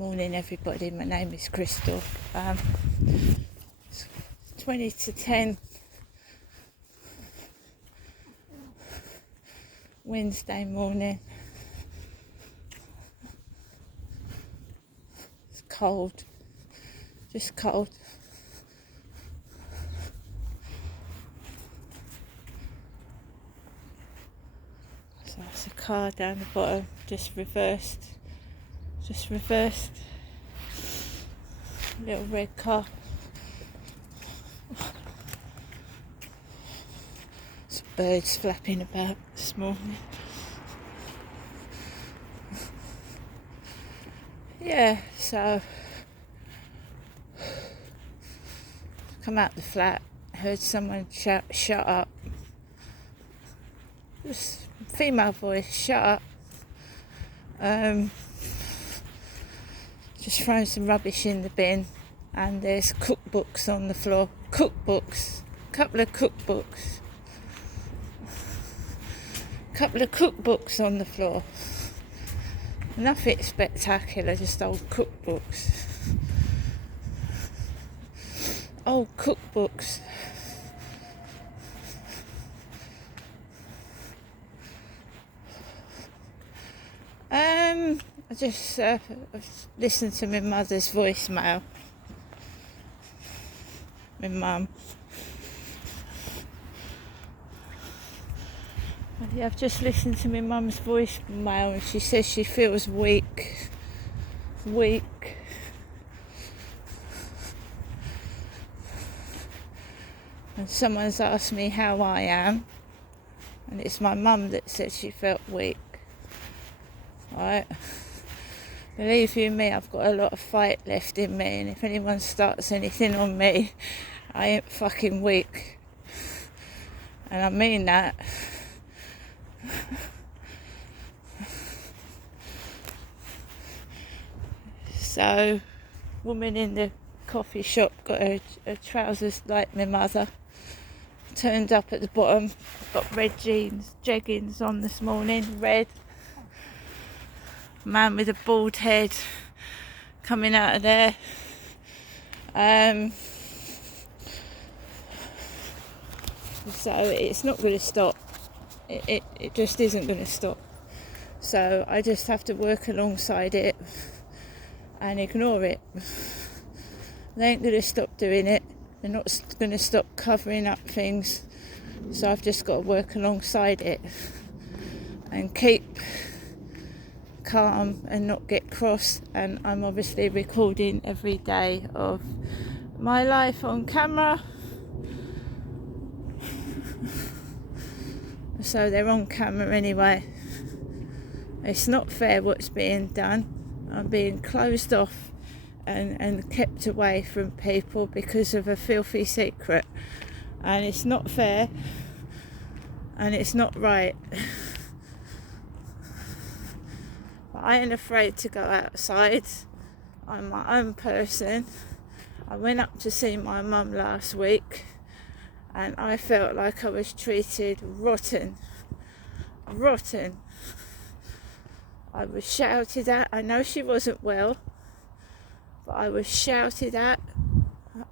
Morning everybody, my name is Crystal. It's 20 to 10 Wednesday morning. It's cold, just cold. So that's a car down the bottom, just reversed. Little red car. Some birds flapping about this morning. Yeah, so come out the flat, heard someone shout, "Shut up." Just female voice, "Shut up." Just throwing some rubbish in the bin, and there's cookbooks on the floor. Couple of cookbooks on the floor. Nothing spectacular, just old cookbooks. I just listened to my mother's voicemail. My mum. Yeah, I've just listened to my mum's voicemail, and she says she feels weak. And someone's asked me how I am, and it's my mum that said she felt weak. Right? Believe you me, I've got a lot of fight left in me, and if anyone starts anything on me, I ain't fucking weak. And I mean that. So, woman in the coffee shop got her trousers like my mother, turned up at the bottom, got red jeggings on this morning, red. Man with a bald head coming out of there. So it's not going to stop. It just isn't going to stop. So I just have to work alongside it and ignore it. They ain't going to stop doing it. They're not going to stop covering up things. So I've just got to work alongside it and keep calm and not get cross. And I'm obviously recording every day of my life on camera. So they're on camera anyway. It's not fair what's being done. I'm being closed off and kept away from people because of a filthy secret. And it's not fair. And it's not right. But I ain't afraid to go outside. I'm my own person. I went up to see my mum last week, and I felt like I was treated rotten. I was shouted at. I know she wasn't well, but I was shouted at.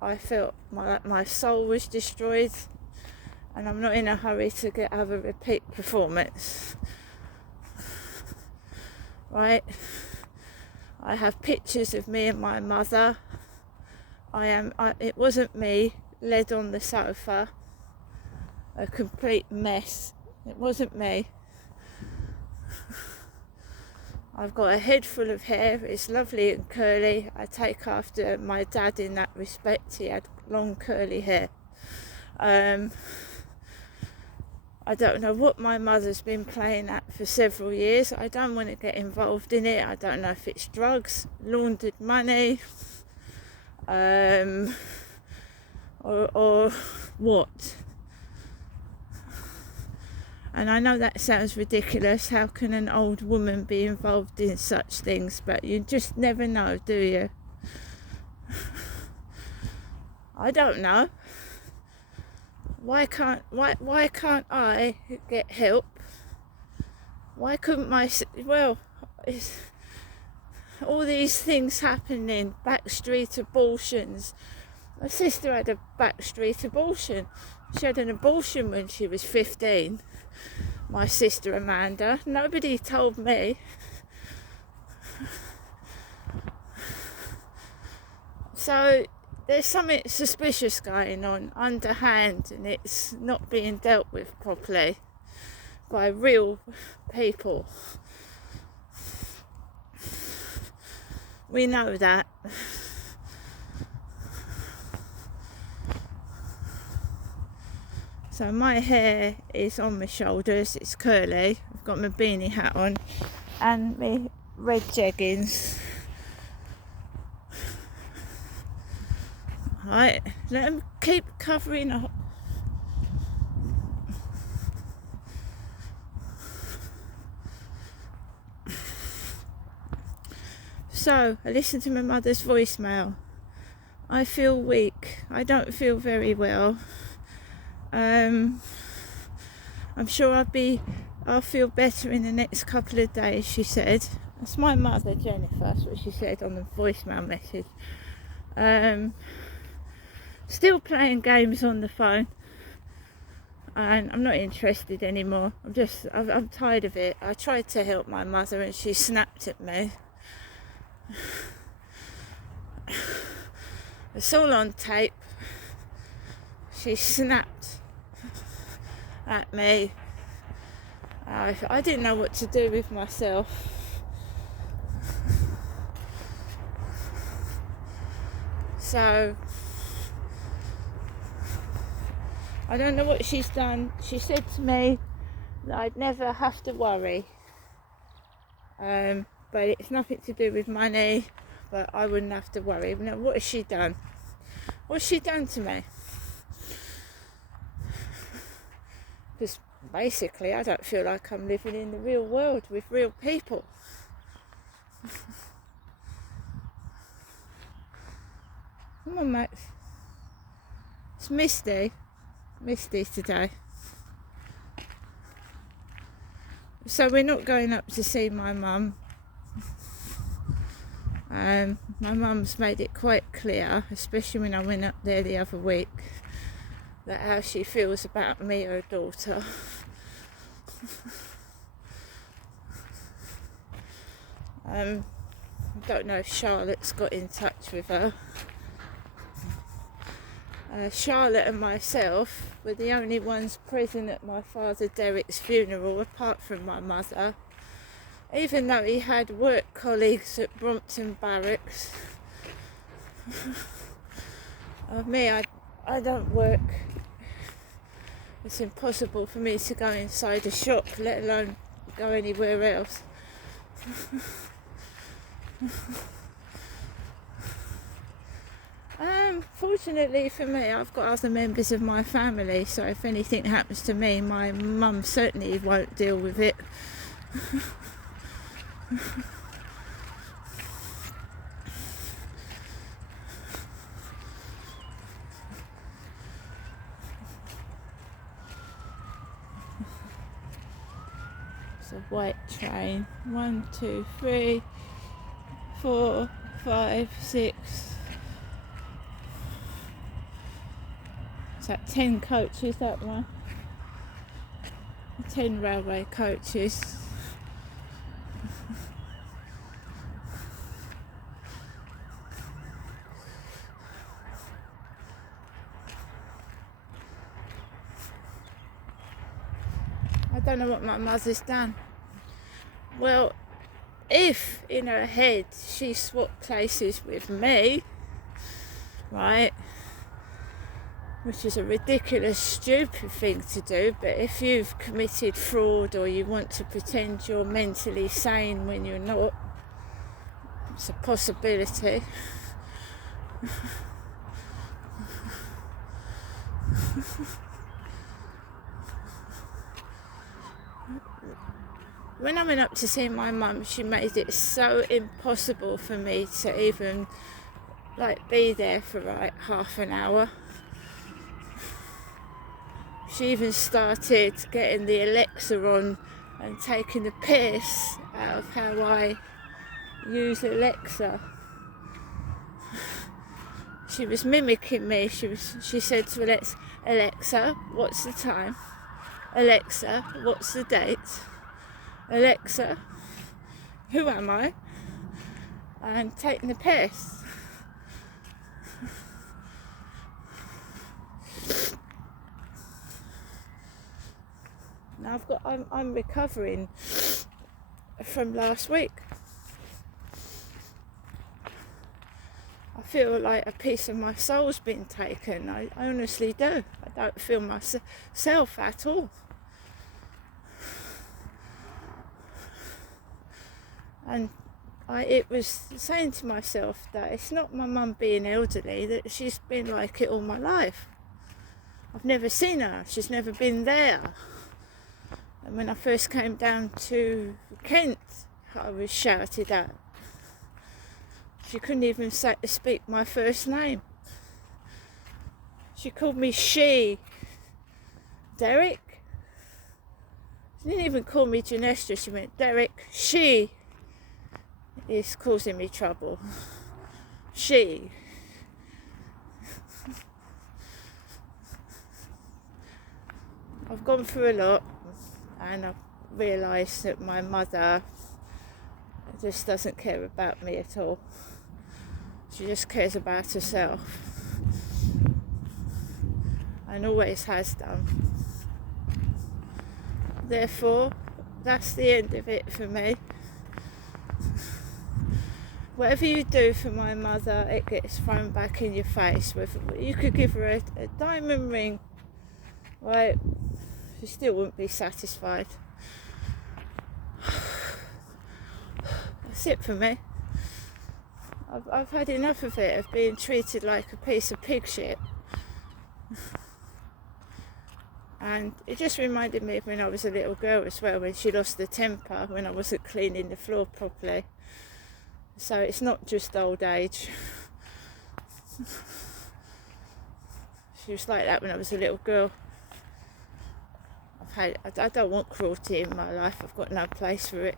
I felt my soul was destroyed, and I'm not in a hurry to have a repeat performance. Right? I have pictures of me and my mother. It wasn't me, led on the sofa, a complete mess. It wasn't me. I've got a head full of hair. It's lovely and curly. I take after my dad in that respect. He had long curly hair. I don't know what my mother's been playing at for several years. I don't want to get involved in it. I don't know if it's drugs, laundered money, or what. And I know that sounds ridiculous. How can an old woman be involved in such things? But you just never know, do you? I don't know. Why can't I get help? Why couldn't all these things happening, backstreet abortions. My sister had a backstreet abortion. She had an abortion when she was 15. My sister Amanda. Nobody told me. So there's something suspicious going on underhand, and it's not being dealt with properly by real people. We know that. So my hair is on my shoulders, it's curly, I've got my beanie hat on and my red jeggings. Right, let them keep covering up. So, I listened to my mother's voicemail. I feel weak, I don't feel very well. I'm sure I'll feel better in the next couple of days, she said. That's my mother, Jennifer, that's what she said on the voicemail message. Still playing games on the phone, and I'm not interested anymore. I'm tired of it. I tried to help my mother and she snapped at me. It's all on tape. She snapped at me. I didn't know what to do with myself. So I don't know what she's done. She said to me that I'd never have to worry. But it's nothing to do with money, but I wouldn't have to worry. Now, what has she done? What's she done to me? Because basically I don't feel like I'm living in the real world with real people. Come on, Max. It's misty today. So we're not going up to see my mum. My mum's made it quite clear, especially when I went up there the other week, that how she feels about me, her daughter. I don't know if Charlotte's got in touch with her. Charlotte and myself were the only ones present at my father Derek's funeral, apart from my mother, even though he had work colleagues at Brompton Barracks. Me, I don't work. It's impossible for me to go inside a shop, let alone go anywhere else. Fortunately for me, I've got other members of my family, so if anything happens to me, my mum certainly won't deal with it. It's a white train. 1, 2, 3, 4, 5, 6. Is that 10 coaches, that one? 10 railway coaches. I don't know what my mother's done. Well, if in her head she swapped places with me, right, which is a ridiculous, stupid thing to do, but if you've committed fraud or you want to pretend you're mentally sane when you're not, it's a possibility. When I went up to see my mum, she made it so impossible for me to even be there for half an hour. She even started getting the Alexa on and taking the piss out of how I use Alexa. She was mimicking me. She said to Alexa, what's the time? Alexa, what's the date? Alexa, who am I? And taking the piss. Now I'm recovering from last week. I feel like a piece of my soul's been taken. I honestly do. I don't feel myself at all. And it was saying to myself that it's not my mum being elderly, that she's been like it all my life. I've never seen her. She's never been there. And when I first came down to Kent, I was shouted at. She couldn't even speak my first name. She called me she. Derek. She didn't even call me Janestra. She went, Derek, she is causing me trouble. She. I've gone through a lot, and I've realised that my mother just doesn't care about me at all. She just cares about herself, and always has done. Therefore, that's the end of it for me. Whatever you do for my mother, it gets thrown back in your face. You could give her a diamond ring, right? She still wouldn't be satisfied. That's it for me. I've had enough of it, of being treated like a piece of pig shit. And it just reminded me of when I was a little girl as well, when she lost her temper when I wasn't cleaning the floor properly. So it's not just old age. She was like that when I was a little girl. I don't want cruelty in my life. I've got no place for it.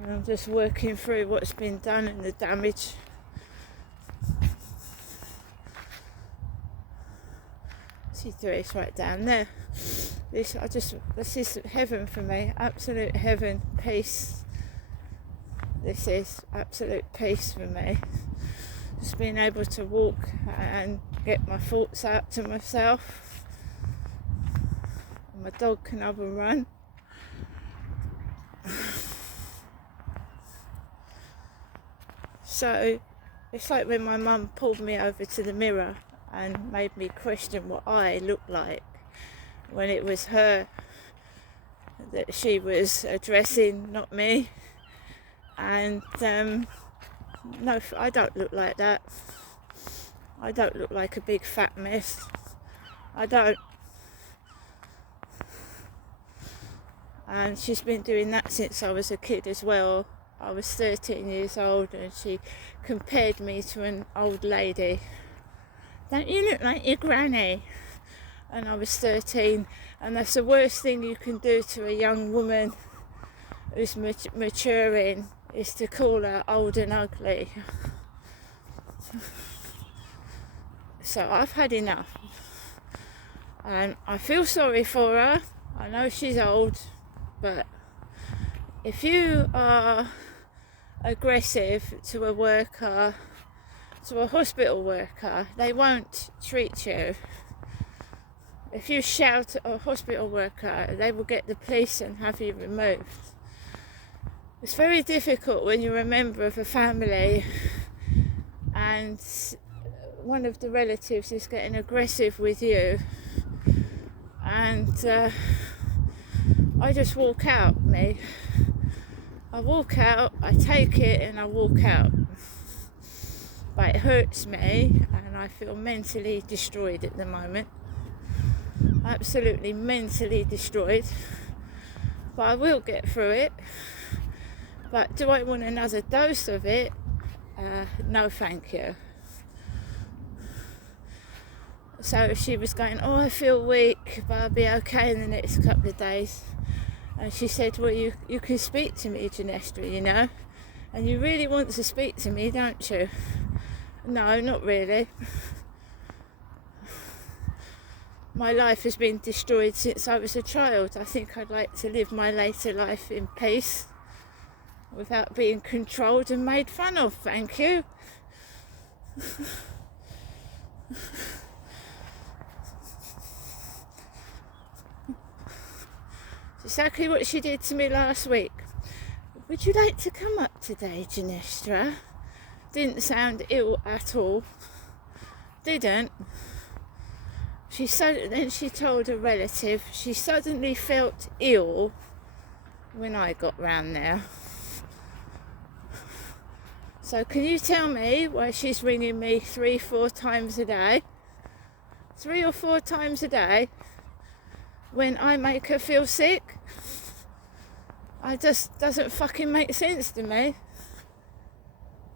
And I'm just working through what's been done and the damage. See, it's right down there. This is heaven for me. Absolute heaven, peace. This is absolute peace for me. Just being able to walk and get my thoughts out to myself. And my dog can have a run. So it's like when my mum pulled me over to the mirror and made me question what I looked like, when it was her that she was addressing, not me. And no, I don't look like that. I don't look like a big fat mess. I don't. And she's been doing that since I was a kid as well. I was 13 years old and she compared me to an old lady. Don't you look like your granny? And I was 13, and that's the worst thing you can do to a young woman who's maturing, is to call her old and ugly. So I've had enough, and I feel sorry for her. I know she's old, but if you are aggressive to a worker, to a hospital worker, they won't treat you. If you shout at a hospital worker, they will get the police and have you removed. It's very difficult when you're a member of a family and one of the relatives is getting aggressive with you, and I just walk out. I walk out, I take it and I walk out. But it hurts me and I feel mentally destroyed at the moment. Absolutely mentally destroyed. But I will get through it. But do I want another dose of it? No, thank you. So she was going, oh, I feel weak, but I'll be okay in the next couple of days. And she said, well, you can speak to me, Ginestra, you know. And you really want to speak to me, don't you? No, not really. My life has been destroyed since I was a child. I think I'd like to live my later life in peace without being controlled and made fun of, thank you. It's exactly what she did to me last week. Would you like to come up today, Ginestra? Didn't sound ill at all. Didn't. Then she told a relative she suddenly felt ill when I got round there. So can you tell me why she's ringing me 3-4 times a day? 3 or 4 times a day when I make her feel sick? It just doesn't fucking make sense to me.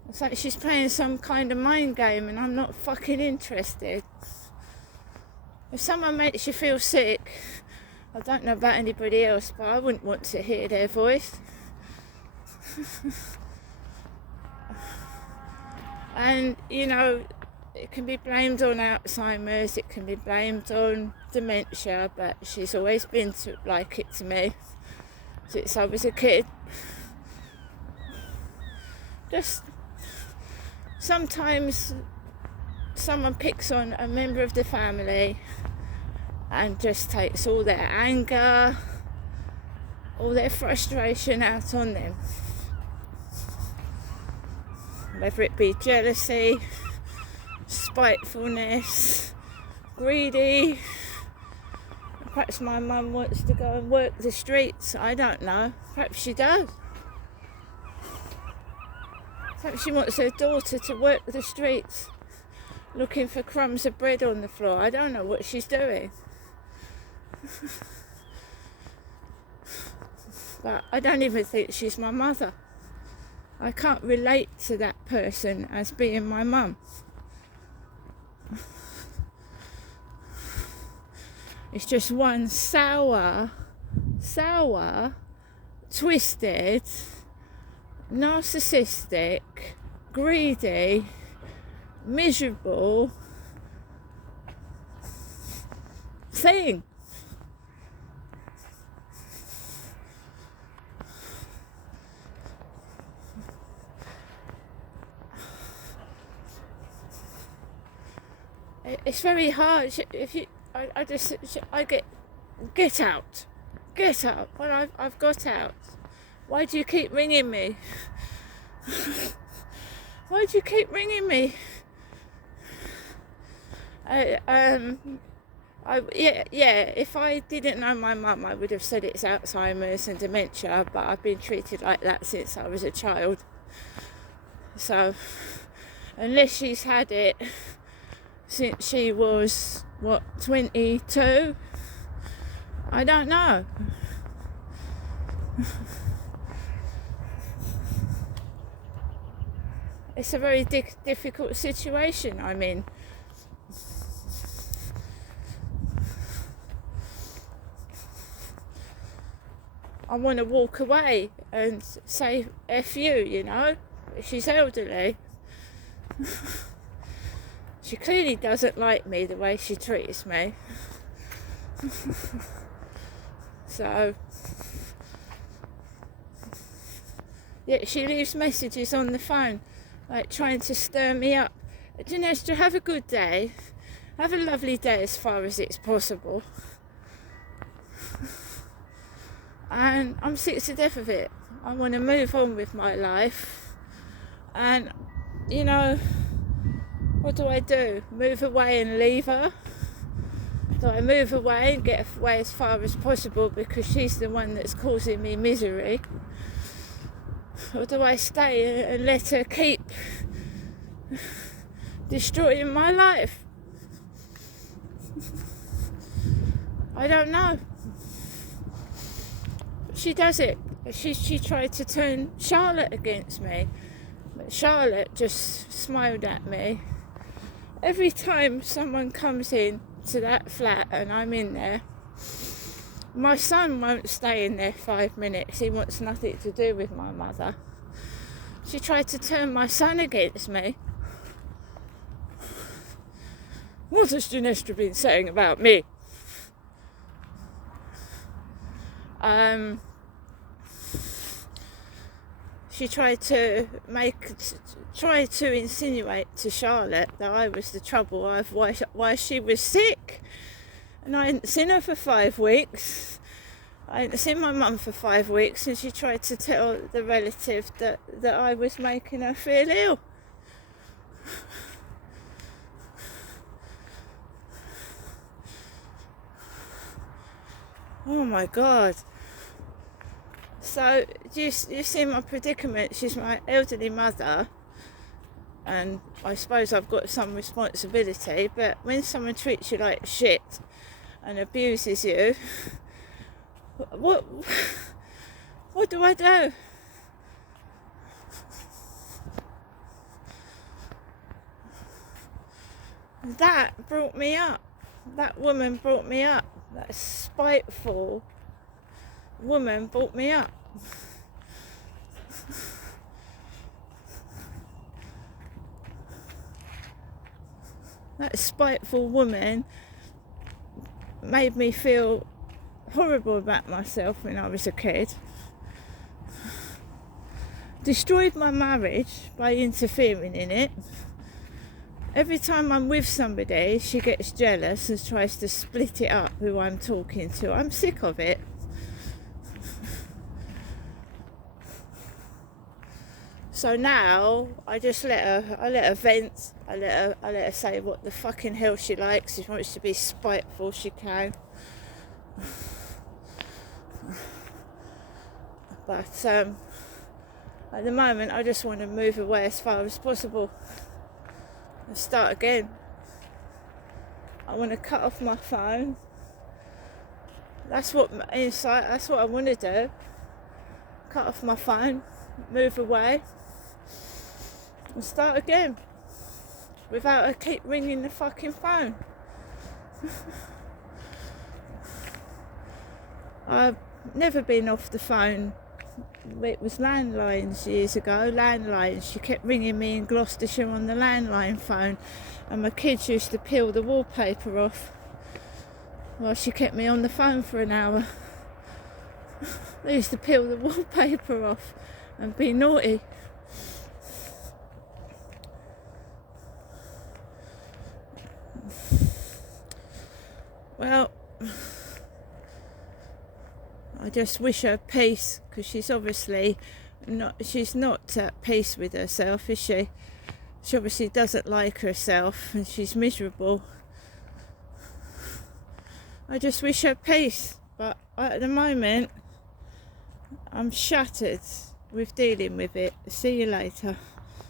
It's like she's playing some kind of mind game and I'm not fucking interested. If someone makes you feel sick, I don't know about anybody else, but I wouldn't want to hear their voice. And, you know, it can be blamed on Alzheimer's, it can be blamed on dementia, but she's always been like it to me since I was a kid. Just sometimes someone picks on a member of the family and just takes all their anger, all their frustration out on them. Whether it be jealousy, spitefulness, greedy. Perhaps my mum wants to go and work the streets, I don't know. Perhaps she does. Perhaps she wants her daughter to work the streets, looking for crumbs of bread on the floor. I don't know what she's doing. But I don't even think she's my mother. I can't relate to that person as being my mum. It's just one sour, twisted, narcissistic, greedy, miserable thing. It's very hard. If you, I get out. Well, I've got out. Why do you keep ringing me? Why do you keep ringing me? If I didn't know my mum, I would have said it's Alzheimer's and dementia, but I've been treated like that since I was a child. So, unless she's had it since she was, 22? I don't know. It's a very difficult situation I'm in. I want to walk away and say F you, you know. She's elderly. She clearly doesn't like me the way she treats me. So, yeah, she leaves messages on the phone, like trying to stir me up. Ginestra, have a good day. Have a lovely day as far as it's possible. And I'm sick to death of it. I want to move on with my life. And, you know, what do? Move away and leave her? Do I move away and get away as far as possible because she's the one that's causing me misery? Or do I stay and let her keep destroying my life? I don't know. She does it. She tried to turn Charlotte against me, but Charlotte just smiled at me. Every time someone comes in to that flat and I'm in there, My son won't stay in there 5 minutes. He wants nothing to do with my mother. She tried to turn my son against me. What has Ginestra been saying about me? She tried to insinuate to Charlotte that I was the trouble, why she was sick. And I hadn't seen her for 5 weeks. I hadn't seen my mum for 5 weeks, and she tried to tell the relative that I was making her feel ill. Oh my God. So, you see my predicament? She's my elderly mother, and I suppose I've got some responsibility, but when someone treats you like shit and abuses you, what do I do? That brought me up. That woman brought me up. That spiteful woman brought me up. That spiteful woman made me feel horrible about myself when I was a kid. Destroyed my marriage by interfering in it. Every time I'm with somebody, she gets jealous and tries to split it up who I'm talking to. I'm sick of it. So now I just let her vent. I let her say what the fucking hell she likes. If she wants to be spiteful, she can. But at the moment, I just want to move away as far as possible and start again. I want to cut off my phone. That's what I want to do. Cut off my phone, move away, and start again without her keep ringing the fucking phone. I've never been off the phone. It was landlines years ago, landlines. She kept ringing me in Gloucestershire on the landline phone, and my kids used to peel the wallpaper off while she kept me on the phone for an hour. They used to peel the wallpaper off and be naughty. Well, I just wish her peace, because she's obviously she's not at peace with herself, is she? She obviously doesn't like herself and she's miserable. I just wish her peace, but at the moment I'm shattered with dealing with it. See you later.